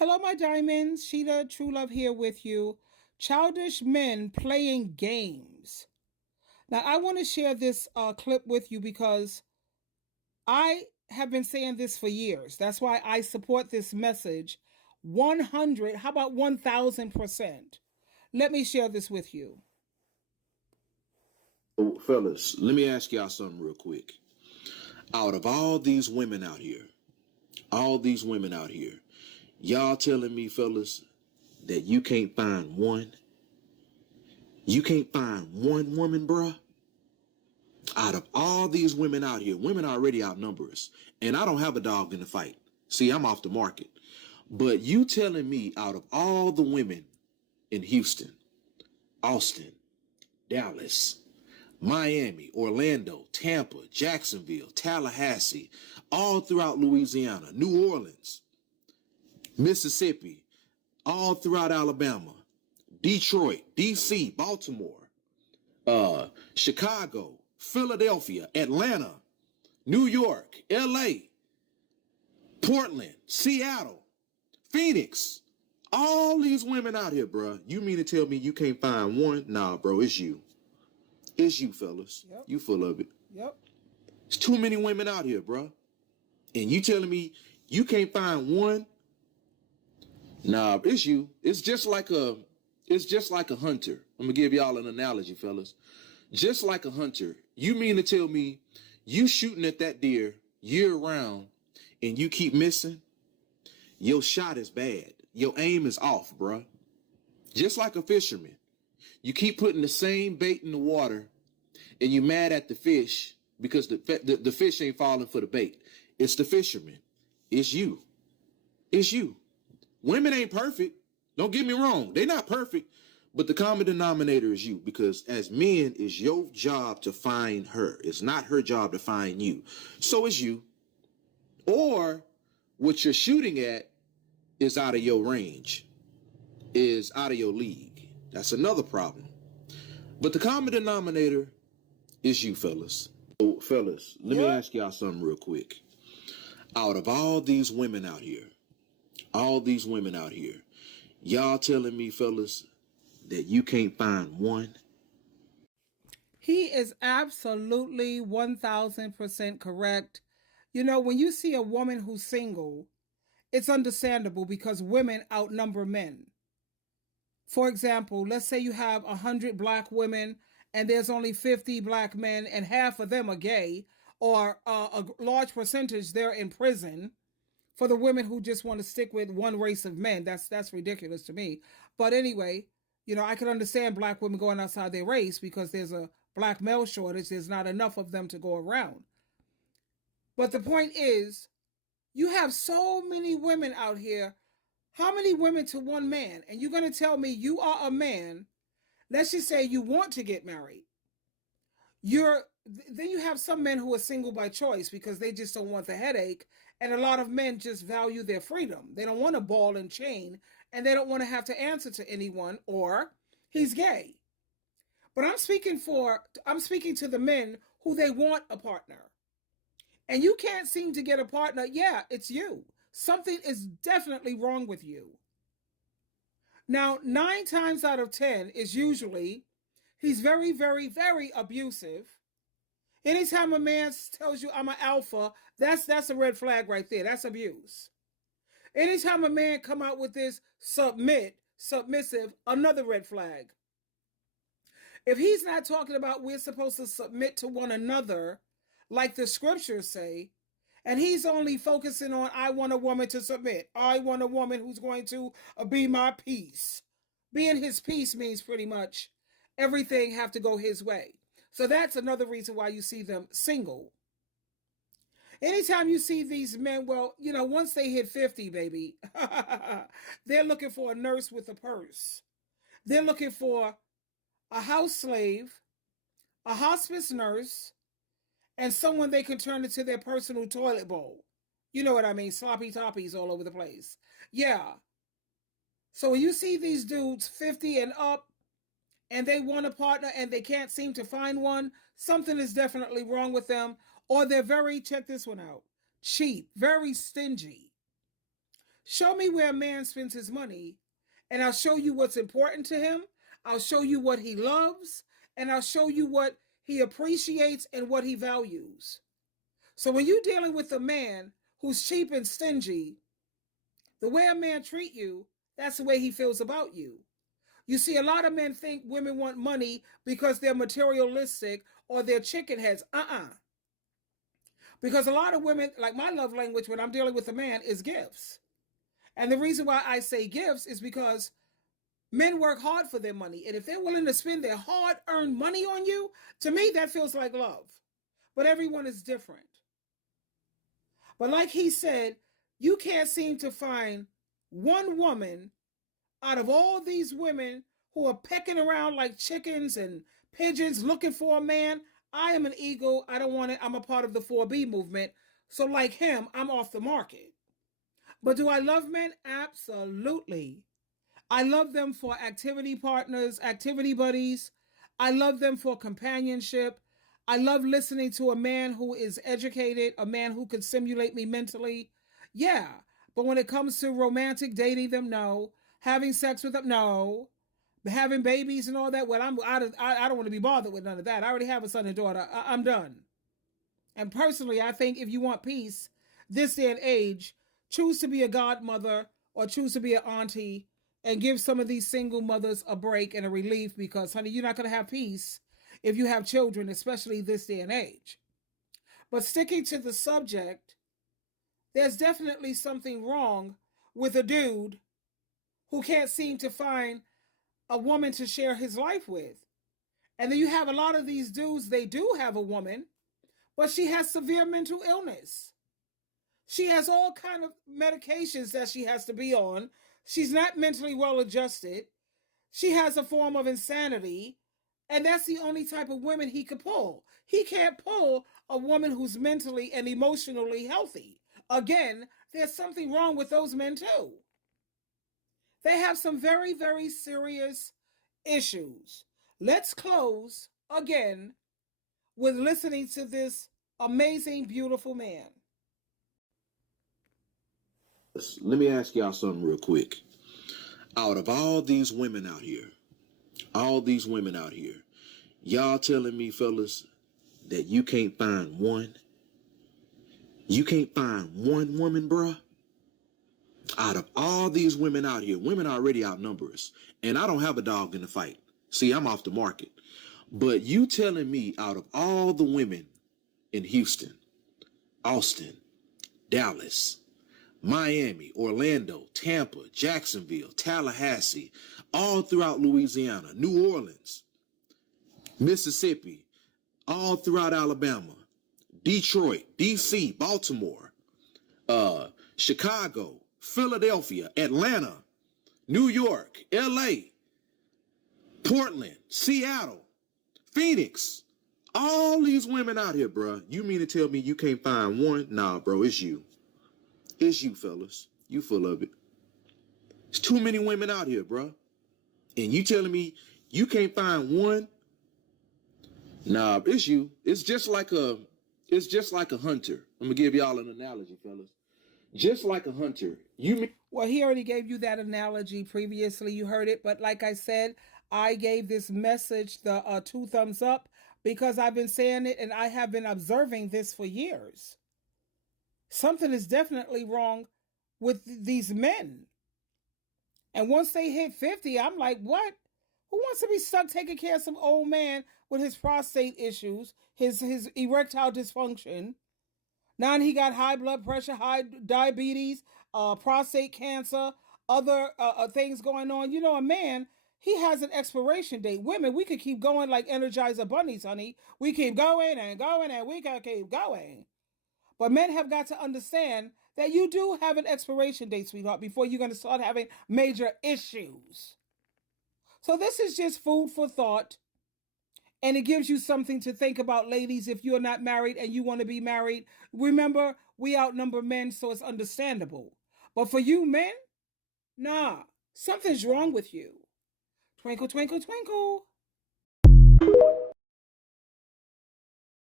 Hello, my diamonds. SheilaTruelove here with you. Childish men playing games. Now, I want to share this clip with you because I have been saying this for years. That's why I support this message 100, how about 1000%? Let me share this with you. Oh, fellas, let me ask y'all something real quick. Out of all these women out here, y'all telling me, fellas, that you can't find one? You can't find one woman, bruh? Out of all these women out here, women already outnumber us. And I don't have a dog in the fight. See, I'm off the market. But you telling me out of all the women in Houston, Austin, Dallas, Miami, Orlando, Tampa, Jacksonville, Tallahassee, all throughout Louisiana, New Orleans, Mississippi, all throughout Alabama, Detroit, DC, Baltimore, Chicago, Philadelphia, Atlanta, New York, LA, Portland, Seattle, Phoenix, all these women out here, bro. You mean to tell me you can't find one? Nah, bro, it's you. It's you, fellas. Yep. You full of it. Yep. There's too many women out here, bro. And you telling me you can't find one? Nah, it's you. It's just like a hunter. I'm gonna give y'all an analogy, fellas. Just like a hunter. You mean to tell me you shooting at that deer year round and you keep missing? Your shot is bad. Your aim is off, bruh. Just like a fisherman. You keep putting the same bait in the water and you mad at the fish because the fish ain't falling for the bait. It's the fisherman. It's you. It's you. Women ain't perfect. Don't get me wrong. They're not perfect. But the common denominator is you, because as men, it's your job to find her. It's not her job to find you. So it's you. Or what you're shooting at is out of your range, is out of your league. That's another problem. But the common denominator is you, fellas. So, fellas, let me ask y'all something real quick. Out of all these women out here, y'all telling me, fellas, that you can't find one? He is absolutely 1000% correct. You know, when you see a woman who's single, it's understandable because women outnumber men. For example, let's say you have 100 black women and there's only 50 black men and half of them are gay, or a large percentage they're in prison. For the women who just want to stick with one race of men, that's ridiculous to me. But anyway, you know, I can understand black women going outside their race because there's a black male shortage. There's not enough of them to go around. But the point is, you have so many women out here. How many women to one man? And you're going to tell me you are a man. Let's just say you want to get married. Then you have some men who are single by choice because they just don't want the headache. And a lot of men just value their freedom. They don't want a ball and chain, and they don't want to have to answer to anyone, or he's gay. But I'm speaking to the men who they want a partner. And you can't seem to get a partner. Yeah, it's you. Something is definitely wrong with you. Now, 9 times out of 10 is usually he's very, very, very abusive. Anytime a man tells you I'm an alpha, that's a red flag right there. That's abuse. Anytime a man come out with this submissive, another red flag. If he's not talking about we're supposed to submit to one another, like the scriptures say, and he's only focusing on, I want a woman to submit. I want a woman who's going to be my peace. Being his peace means pretty much everything have to go his way. So that's another reason why you see them single. Anytime you see these men, well, you know, once they hit 50, baby, they're looking for a nurse with a purse. They're looking for a house slave, a hospice nurse, and someone they can turn into their personal toilet bowl. You know what I mean? Sloppy toppies all over the place. Yeah. So when you see these dudes 50 and up and they want a partner and they can't seem to find one, something is definitely wrong with them. Or they're very, check this one out, cheap, very stingy. Show me where a man spends his money, and I'll show you what's important to him. I'll show you what he loves, and I'll show you what he appreciates and what he values. So when you're dealing with a man who's cheap and stingy, the way a man treats you, that's the way he feels about you. You see, a lot of men think women want money because they're materialistic or they're chicken heads. Because a lot of women, like my love language when I'm dealing with a man, is gifts. And the reason why I say gifts is because men work hard for their money. And if they're willing to spend their hard-earned money on you, to me, that feels like love. But everyone is different. But like he said, you can't seem to find one woman out of all these women who are pecking around like chickens and pigeons looking for a man. I am an eagle. I don't want it. I'm a part of the 4B movement. So like him, I'm off the market. But do I love men? Absolutely. I love them for activity partners, activity buddies. I love them for companionship. I love listening to a man who is educated, a man who can stimulate me mentally. Yeah. But when it comes to romantic dating them, no. Having sex with them, no. Having babies and all that, well, I don't want to be bothered with none of that. I already have a son and daughter. I'm done. And personally, I think if you want peace, this day and age, choose to be a godmother or choose to be an auntie and give some of these single mothers a break and a relief because, honey, you're not going to have peace if you have children, especially this day and age. But sticking to the subject, there's definitely something wrong with a dude who can't seem to find a woman to share his life with. And then you have a lot of these dudes, they do have a woman, but she has severe mental illness. She has all kind of medications that she has to be on. She's not mentally well adjusted. She has a form of insanity. And that's the only type of women he could pull. He can't pull a woman who's mentally and emotionally healthy. Again, there's something wrong with those men too. They have some very, very serious issues. Let's close again with listening to this amazing, beautiful man. Let me ask y'all something real quick. Out of all these women out here, y'all telling me, fellas, that you can't find one? You can't find one woman, bruh? Out of all these women out here, women already outnumber us. And I don't have a dog in the fight. See, I'm off the market. But you telling me out of all the women in Houston, Austin, Dallas, Miami, Orlando, Tampa, Jacksonville, Tallahassee, all throughout Louisiana, New Orleans, Mississippi, all throughout Alabama, Detroit, DC, Baltimore, Chicago, Philadelphia, Atlanta, New York, LA, Portland, Seattle, Phoenix, all these women out here, bro. You mean to tell me you can't find one? Nah, bro, it's you. It's you, fellas. You full of it. There's too many women out here, bro. And you telling me you can't find one? Nah, it's you. It's just like a hunter. I'm gonna give y'all an analogy, fellas. Just like a hunter. Well, he already gave you that analogy previously. You heard it. But like I said, I gave this message the 2 thumbs up because I've been saying it and I have been observing this for years. Something is definitely wrong with these men. And once they hit 50, I'm like, what? Who wants to be stuck taking care of some old man with his prostate issues, his erectile dysfunction? Now he got high blood pressure, high diabetes, prostate cancer, other things going on. You know, a man, he has an expiration date. Women, we could keep going like Energizer bunnies, honey. We keep going and going and we can keep going. But men have got to understand that you do have an expiration date, sweetheart, before you're going to start having major issues. So this is just food for thought. And it gives you something to think about, ladies, if you're not married and you want to be married. Remember, we outnumber men, so it's understandable. But for you men, nah, something's wrong with you. Twinkle, twinkle, twinkle.